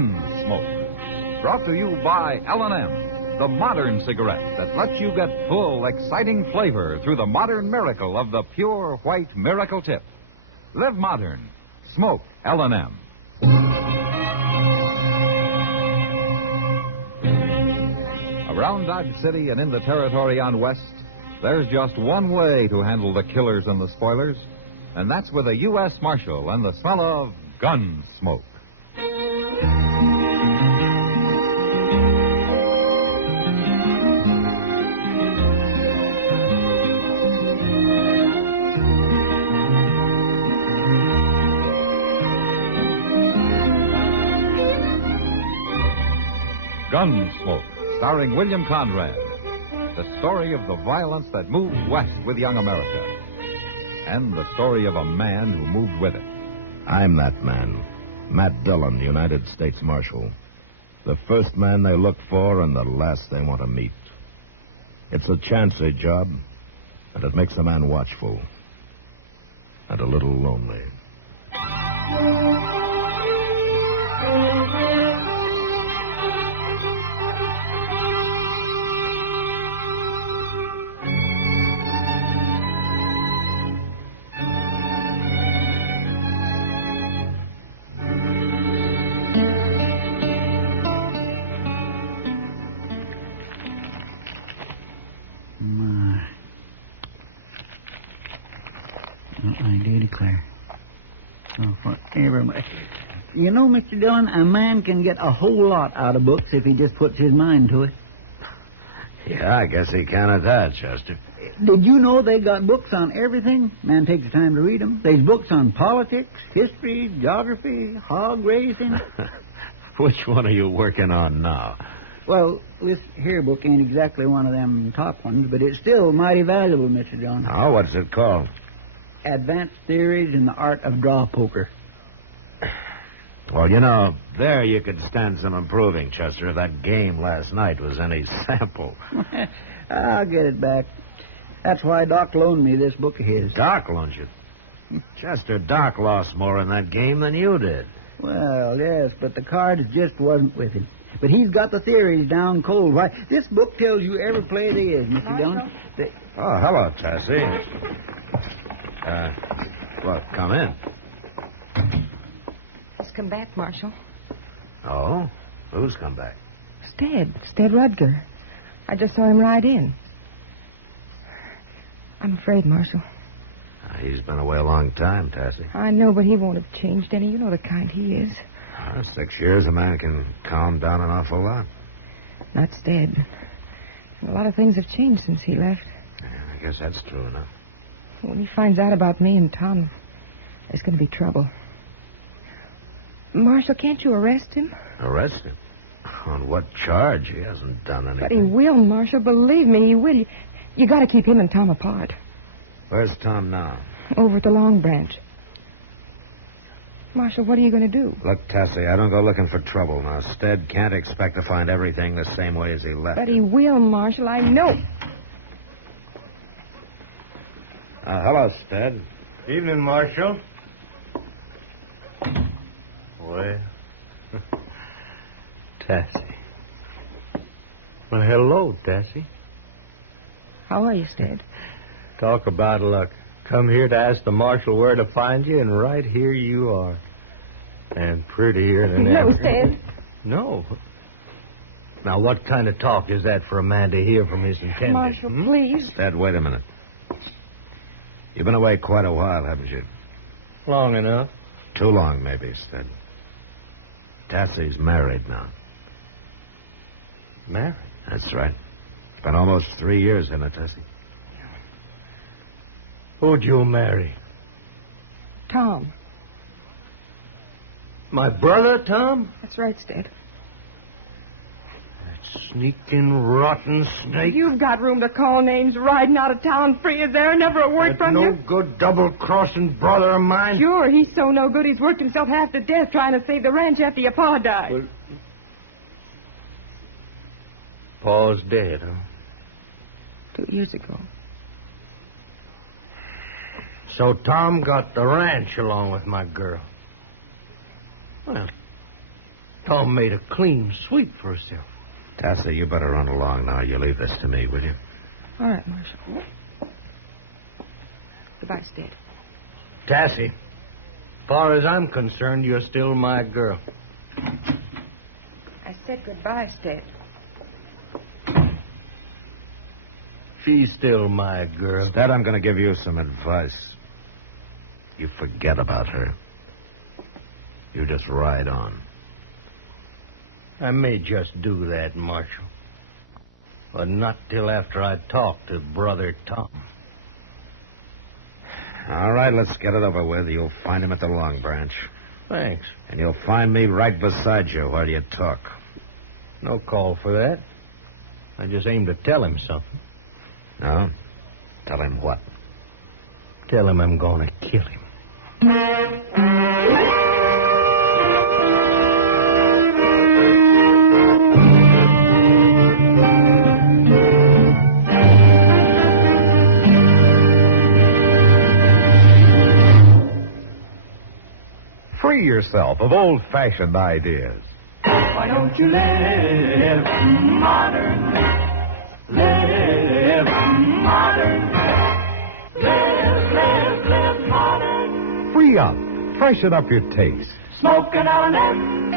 Gunsmoke. Brought to you by L&M, the modern cigarette that lets you get full, exciting flavor through the modern miracle of the pure white Miracle Tip. Live modern. Smoke L&M. Around Dodge City and in the territory on West, there's just one way to handle the killers and the spoilers, and that's with a U.S. Marshal and the smell of Gunsmoke. Gunsmoke, starring William Conrad. The story of the violence that moved west with young America. And the story of a man who moved with it. I'm that man, Matt Dillon, United States Marshal. The first man they look for and the last they want to meet. It's a chancy job, and it makes a man watchful. And a little lonely. I do declare. Oh, forever. You know, Mr. Dillon, a man can get a whole lot out of books if he just puts his mind to it. Yeah, I guess he can at that, Chester. Did you know they got books on everything? Man takes the time to read them. There's books on politics, history, geography, hog raising. Which one are you working on now? Well, this here book ain't exactly one of them top ones, but it's still mighty valuable, Mr. Dillon. Oh, what's it called? Advanced Theories in the Art of Draw Poker. Well, you know, there you could stand some improving, Chester, if that game last night was any sample. I'll get it back. That's why Doc loaned me this book of his. Doc loaned you? Chester, Doc lost more in that game than you did. Well, yes, but the cards just wasn't with him. But he's got the theories down cold. Why, this book tells you every play there is, Mr. Dillon. Oh, hello, Tessie. Look, come in. He's come back, Marshal. Oh? Who's come back? Stead Rudger. I just saw him ride in. I'm afraid, Marshal. He's been away a long time, Tessie. I know, but he won't have changed any. You know the kind he is. 6 years, a man can calm down an awful lot. Not Stead. A lot of things have changed since he left. Yeah, I guess that's true enough. When he finds out about me and Tom, there's going to be trouble. Marshal, can't you arrest him? Arrest him? On what charge? He hasn't done anything. But he will, Marshal. Believe me, he will. You got to keep him and Tom apart. Where's Tom now? Over at the Long Branch. Marshal, what are you going to do? Look, Tessie, I don't go looking for trouble now. Stead can't expect to find everything the same way as he left But it. he will, Marshal. I know. Hello, Stead. Evening, Marshal. Well, Tessie. Well, hello, Tessie. How are you, Stead? Talk about luck. Come here to ask the marshal where to find you, and right here you are. And prettier than ever. No, Stead. No. Now, what kind of talk is that for a man to hear from his intended? Marshal, please. Stead, wait a minute. You've been away quite a while, haven't you? Long enough. Too long, maybe, Stead. Tessie's married now. Married? That's right. It's been almost 3 years, hasn't it, Tessie? Who'd you marry? Tom. My brother, Tom? That's right, Stead. That sneaking, rotten snake. You've got room to call names riding out of town free as air. Never a word That from no you. good double-crossing brother of mine. Sure, he's so no good he's worked himself half to death trying to save the ranch after your pa died. Well, Pa's dead, huh? 2 years ago. So Tom got the ranch along with my girl. Well, Tom made a clean sweep for herself. Tassie, you better run along now. You leave this to me, will you? All right, Marshal. Goodbye, Stead. Tassie, as far as I'm concerned, you're still my girl. I said goodbye, Stead. She's still my girl. Instead, I'm going to give you some advice. You forget about her. You just ride on. I may just do that, Marshal. But not till after I talk to Brother Tom. All right, let's get it over with. You'll find him at the Long Branch. Thanks. And you'll find me right beside you while you talk. No call for that. I just aim to tell him something. No? Tell him what? Tell him I'm going to kill him. Free yourself of old-fashioned ideas. Why don't you live modern? Live modern. Live modern. Free up. Freshen up your taste. Smoke an L&M.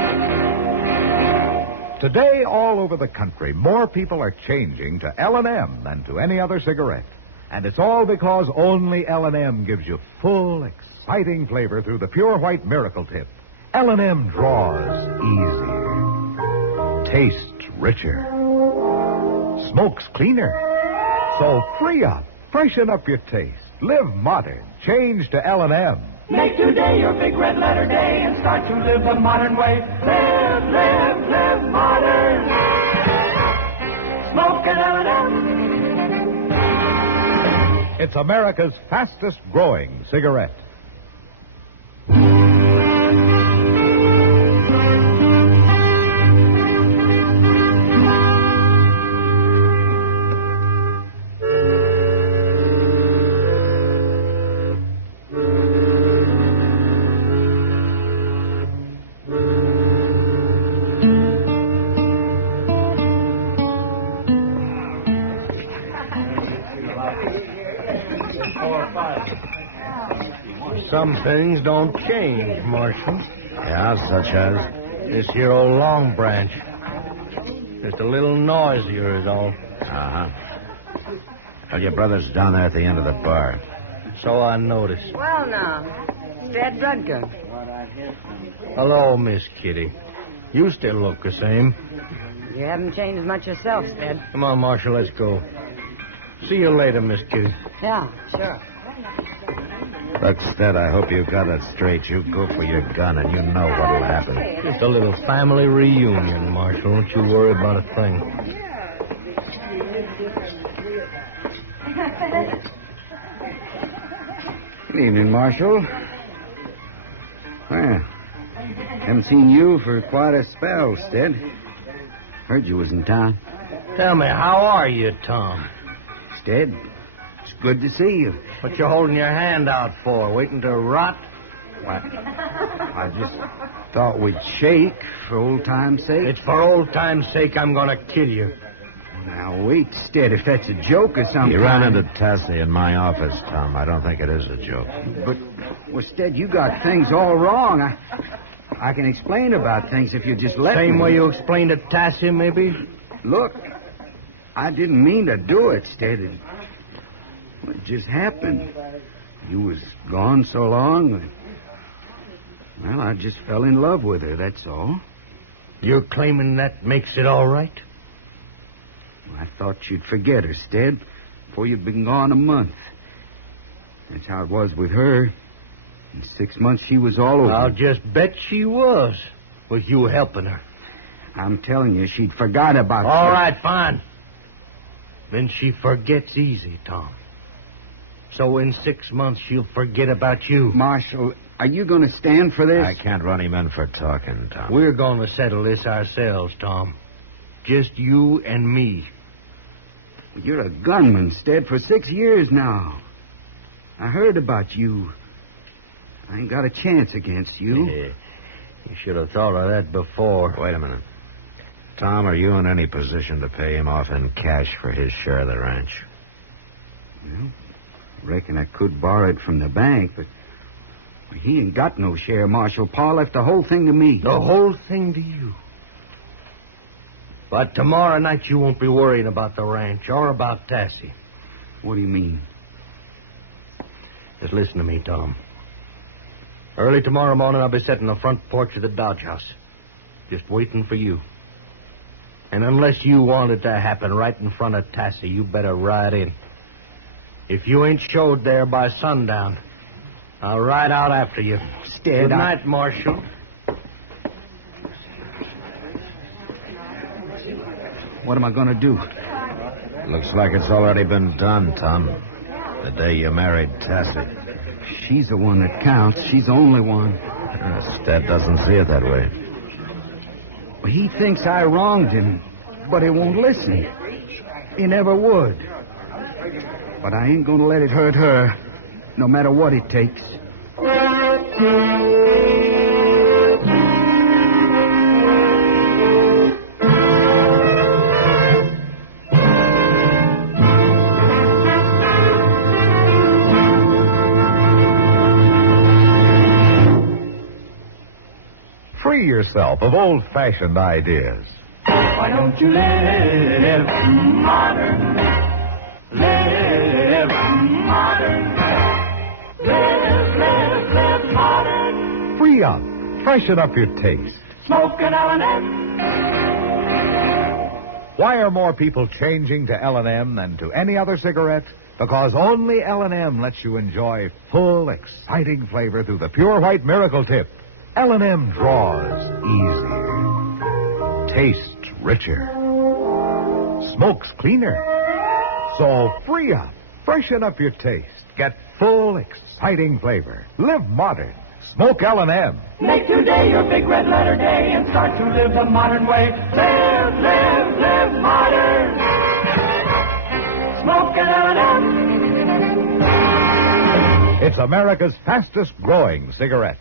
Today, all over the country, more people are changing to L&M than to any other cigarette. And it's all because only L&M gives you full, exciting flavor through the pure white miracle tip. L&M draws easier, tastes richer, smokes cleaner. So free up, freshen up your taste, live modern, change to L&M. Make today your big red letter day and start to live the modern way. Live modern. Smoke an L&M. It's America's fastest growing cigarette. Some things don't change, Marshal. Yeah, such as? This here old Long Branch. Just a little noisier is all. Uh-huh. Well, your brother's down there at the end of the bar. So I noticed. Well, now, Stead Rudker. Hello, Miss Kitty. You still look the same. You haven't changed much yourself, Stead. Come on, Marshal, let's go. See you later, Miss Kitty. Yeah, sure. Look, Stead, I hope you got it straight. You go for your gun, and you know what'll happen. Just a little family reunion, Marshal. Don't you worry about a thing. Good evening, Marshal. Well, haven't seen you for quite a spell, Stead. Heard you was in town. Tell me, how are you, Tom? Stead, it's good to see you. What you holding your hand out for? Waiting to rot? I just thought we'd shake for old time's sake. It's for old time's sake I'm going to kill you. Now, wait, Stead, if that's a joke or something. You ran into Tassie in my office, Tom. I don't think it is a joke. But, well, Stead, you got things all wrong. I can explain about things if you just let me. Same way you explained to Tassie, maybe? Look, I didn't mean to do it, Stead. It just happened. You was gone so long. Well, I just fell in love with her, that's all. You're claiming that makes it all right? I thought you'd forget her, Stead, before you'd been gone a month. That's how it was with her. In 6 months, she was all over. I'll just bet she was, with you helping her. I'm telling you, she'd forgot about All you. right, fine. Then she forgets easy, Tom. So in 6 months, she'll forget about you. Marshal, are you going to stand for this? I can't run him in for talking, Tom. We're going to settle this ourselves, Tom. Just you and me. You're a gunman, Stead, for 6 years now. I heard about you. I ain't got a chance against you. You should have thought of that before. Wait a minute. Tom, are you in any position to pay him off in cash for his share of the ranch? Well, reckon I could borrow it from the bank, but he ain't got no share, Marshal. Pa left the whole thing to me. The whole thing to you. But tomorrow night you won't be worrying about the ranch or about Tassie. What do you mean? Just listen to me, Tom. Early tomorrow morning I'll be sitting on the front porch of the Dodge House, just waiting for you. And unless you want it to happen right in front of Tassie, you better ride in. If you ain't showed there by sundown, I'll ride out after you. Good night, Marshal. What am I going to do? Looks like it's already been done, Tom. The day you married Tassie. She's the one that counts. She's the only one. Stead doesn't see it that way. Well, he thinks I wronged him, but he won't listen. He never would. But I ain't going to let it hurt her, no matter what it takes. Free yourself of old-fashioned ideas. Why don't you live modern? Live modern. Live modern. Free up. Freshen up your taste. Smoke an L&M. Why are more people changing to L&M than to any other cigarette? Because only L&M lets you enjoy full, exciting flavor through the pure white miracle tip. L&M draws easier, tastes richer, smokes cleaner. So free up, freshen up your taste, get full, exciting flavor. Live modern. Smoke L&M. Make today your big red letter day and start to live the modern way. Live, live, live modern. Smoke an L&M. It's America's fastest growing cigarette.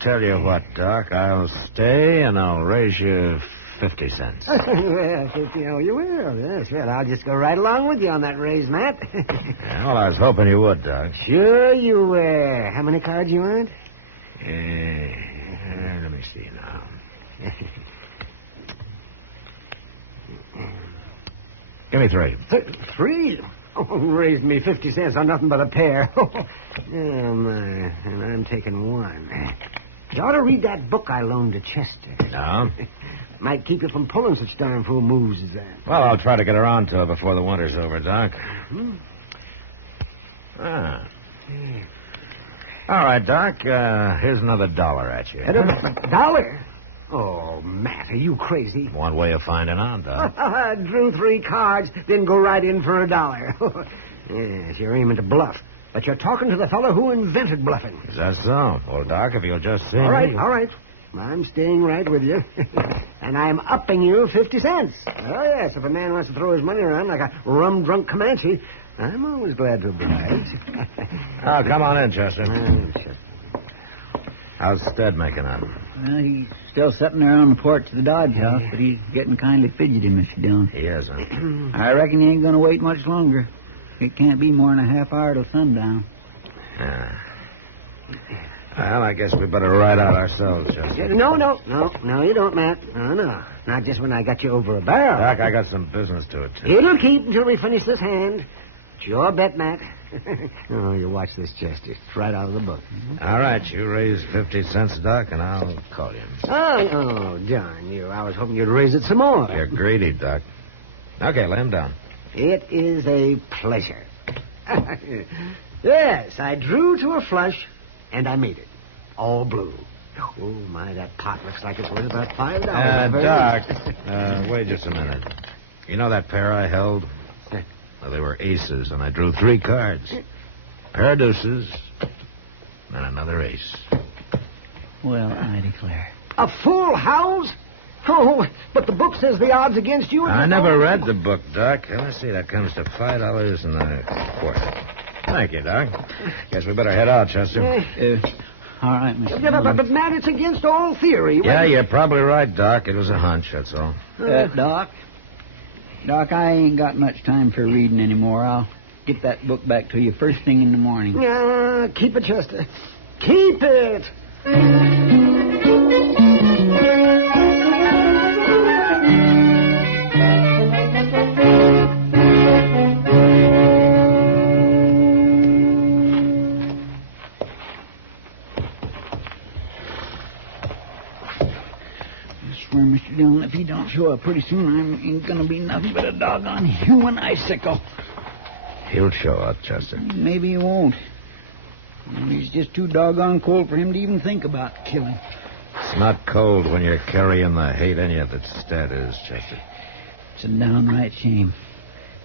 Tell you what, Doc, I'll stay and I'll raise you 50 cents. Well, 50, oh, you will. Yes, well, I'll just go right along with you on that raise, Matt. Yeah, well, I was hoping you would, Doc. Sure you will. How many cards you want? Let me see now. Give me 3. 3? Oh, raised me 50 cents on nothing but a pair. Oh, my. And I'm taking 1. You ought to read that book I loaned to Chester. No? Might keep you from pulling such darn fool moves as that. Well, I'll try to get around to it before the winter's over, Doc. Ah. All right, Doc. Here's another $1 at you. $1? Oh, Matt, are you crazy? One way of finding out, Doc. Drew 3 cards, then go right in for $1. Yes, you're aiming to bluff. But you're talking to the fellow who invented bluffing. Is that so? Well, Doc, if you'll just see All right, me... all right. I'm staying right with you. And I'm upping you 50 cents. Oh, yes, if a man wants to throw his money around like a rum-drunk Comanche, I'm always glad to oblige. Oh, come on in, Chester. How's Stead making out? Well, he's still sitting there on the porch of the Dodge House, but he's getting kindly fidgety, Mr. Dillon. He is, huh? I reckon he ain't going to wait much longer. It can't be more than a half hour till sundown. Well, I guess we better ride out ourselves, Chester. No, you don't, Matt. No. Not just when I got you over a barrel. Doc, I got some business to attend. It'll keep until we finish this hand. It's your bet, Matt. Oh, you watch this, Chester. It's right out of the book. All right, you raise 50 cents, Doc, and I'll call you. Oh, darn you. I was hoping you'd raise it some more. You're greedy, Doc. Okay, lay him down. It is a pleasure. Yes, I drew to a flush, and I made it. All blue. Oh, my, that pot looks like it's worth about $5. Doc, wait just a minute. You know that pair I held? Well, they were aces, and I drew 3 cards. Pair of deuces, and another ace. Well, I declare. A full house? Oh, but the book says the odds against you... I never read the book, Doc. Let's see, that comes to $5.25. Thank you, Doc. Guess we better head out, Chester. All right, Mr. Yeah, but, Matt, it's against all theory. Yeah, you're probably right, Doc. It was a hunch, that's all. Doc, I ain't got much time for reading anymore. I'll get that book back to you first thing in the morning. Yeah, keep it, Chester. Keep it! Mr. Dillon, if he don't show up pretty soon, I ain't gonna be nothing but a doggone human icicle. He'll show up, Chester. Maybe he won't. Maybe he's just too doggone cold for him to even think about killing. It's not cold when you're carrying the hate in you that Stead is, Chester. It's a downright shame.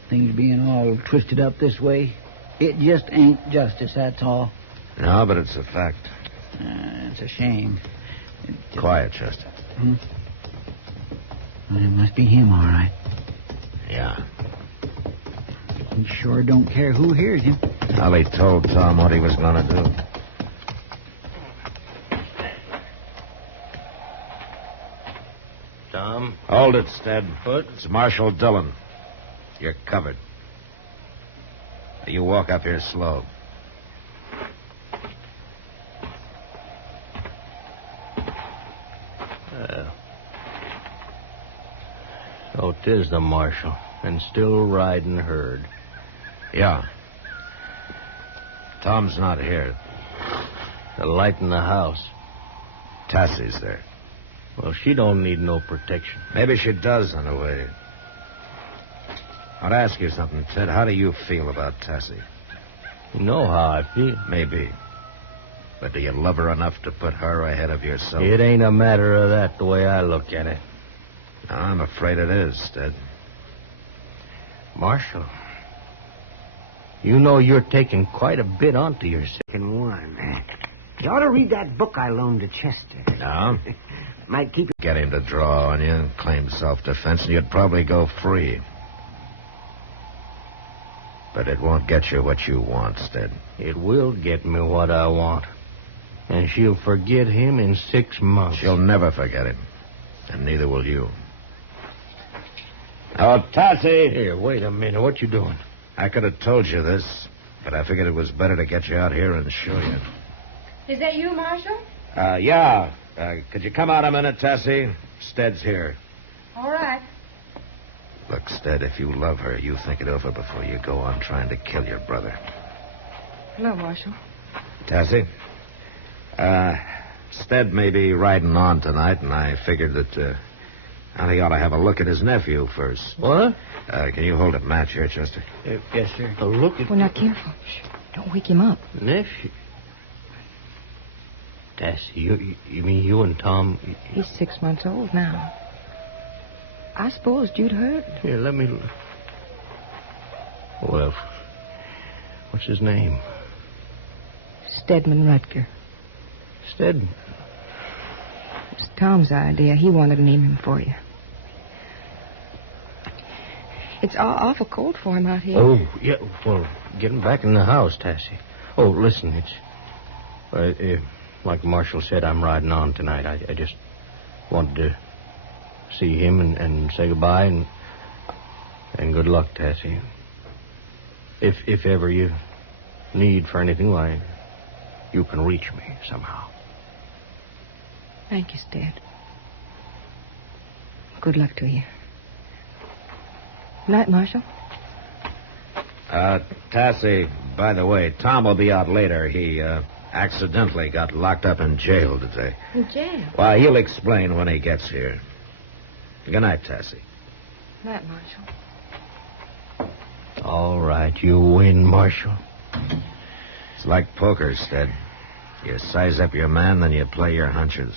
Things being all twisted up this way. It just ain't justice, that's all. No, but it's a fact. It's a shame. Quiet, Chester. Well, it must be him, all right. Yeah. He sure don't care who hears him. Well, he told Tom what he was going to do. Tom? Hold it, Stead. What? It's Marshal Dillon. You're covered. You walk up here slow. So 'tis the marshal, and still riding herd. Yeah. Tom's not here. The light in the house. Tassie's there. Well, she don't need no protection. Maybe she does, in a way. I'd ask you something, Ted. How do you feel about Tassie? You know how I feel. Maybe. But do you love her enough to put her ahead of yourself? It ain't a matter of that the way I look at it. I'm afraid it is, Ted. Marshal, you know you're taking quite a bit onto yourself. One. You ought to read that book I loaned to Chester. No? Might keep... Get him to draw on you and claim self-defense, and you'd probably go free. But it won't get you what you want, Stead. It will get me what I want. And she'll forget him in 6 months. She'll never forget him. And neither will you. Oh, Tassie! Here, wait a minute. What you doing? I could have told you this, but I figured it was better to get you out here and show you. Is that you, Marshal? Yeah. Could you come out a minute, Tassie? Stead's here. All right. Look, Stead, if you love her, you think it over before you go on trying to kill your brother. Hello, Marshal. Tassie? Stead may be riding on tonight, and I figured that, he ought to have a look at his nephew first. What? Can you hold a match here, Chester? Yes, sir. A look at... We're not careful. Shh. Don't wake him up. Nephew. Tassie, you mean you and Tom... He's 6 months old now. I supposed you'd heard. Here, let me... Well, what's his name? Stedman Rutger. Stedman. It was Tom's idea. He wanted to name him for you. It's awful cold for him out here. Oh, yeah. Well, get him back in the house, Tassie. Oh, listen, it's... like Marshal said, I'm riding on tonight. I just wanted to see him and say goodbye and good luck, Tassie. If ever you need for anything, why, you can reach me somehow. Thank you, Stead. Good luck to you. Night, Marshal. Tassie, by the way, Tom will be out later. He, accidentally got locked up in jail today. In jail? Well, he'll explain when he gets here. Good night, Tassie. Night, Marshal. All right, you win, Marshal. It's like poker, Stead. You size up your man, then you play your hunches.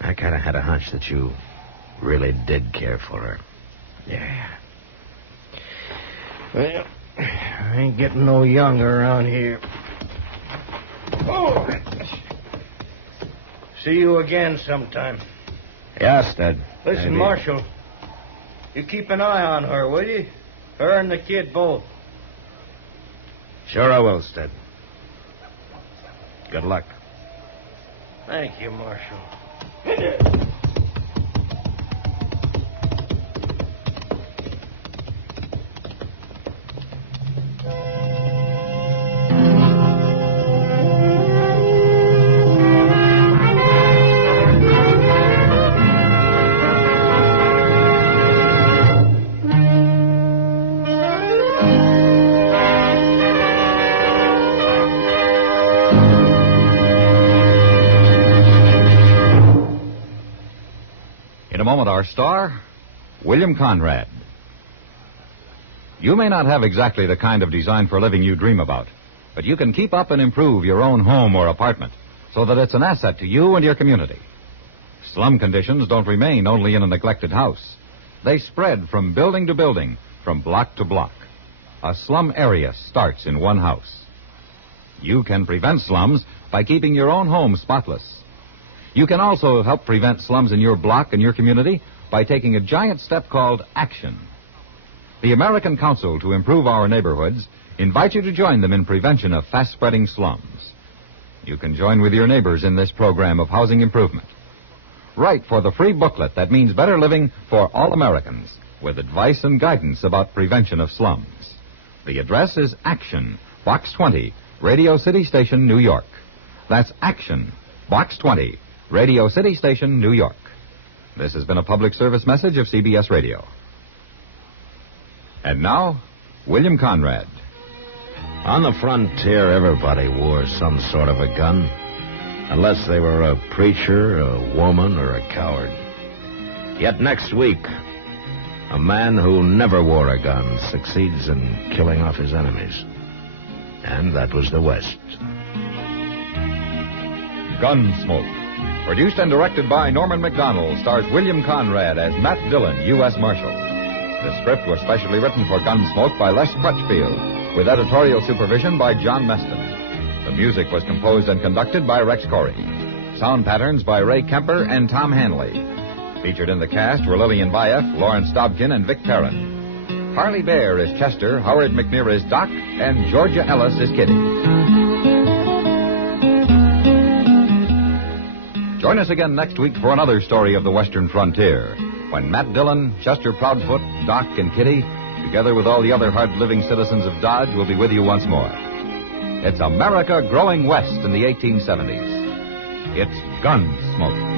I kind of had a hunch that you really did care for her. Yeah. Well, I ain't getting no younger around here. Oh! See you again sometime. Yes, Dad. Listen, Maybe. Marshal, you keep an eye on her, will you? Her and the kid both. Sure I will, Stead. Good luck. Thank you, Marshal. In a moment, our star, William Conrad. You may not have exactly the kind of design for living you dream about, but you can keep up and improve your own home or apartment so that it's an asset to you and your community. Slum conditions don't remain only in a neglected house. They spread from building to building, from block to block. A slum area starts in one house. You can prevent slums by keeping your own home spotless. You can also help prevent slums in your block and your community by taking a giant step called action. The American Council to Improve Our Neighborhoods invites you to join them in prevention of fast-spreading slums. You can join with your neighbors in this program of housing improvement. Write for the free booklet that means better living for all Americans, with advice and guidance about prevention of slums. The address is Action, Box 20, Radio City Station, New York. That's Action, Box 20, Radio City Station, New York. This has been a public service message of CBS Radio. And now, William Conrad. On the frontier, everybody wore some sort of a gun, unless they were a preacher, a woman, or a coward. Yet next week, a man who never wore a gun succeeds in killing off his enemies. And that was the West. Gunsmoke. Produced and directed by Norman MacDonnell, stars William Conrad as Matt Dillon, U.S. Marshal. The script was specially written for Gunsmoke by Les Crutchfield, with editorial supervision by John Meston. The music was composed and conducted by Rex Corey. Sound patterns by Ray Kemper and Tom Hanley. Featured in the cast were Lillian Baeff, Lawrence Dobkin, and Vic Perrin. Parley Baer is Chester, Howard McNear is Doc, and Georgia Ellis is Kitty. Join us again next week for another story of the Western frontier, when Matt Dillon, Chester Proudfoot, Doc, and Kitty, together with all the other hard-living citizens of Dodge, will be with you once more. It's America growing west in the 1870s. It's Gunsmoke.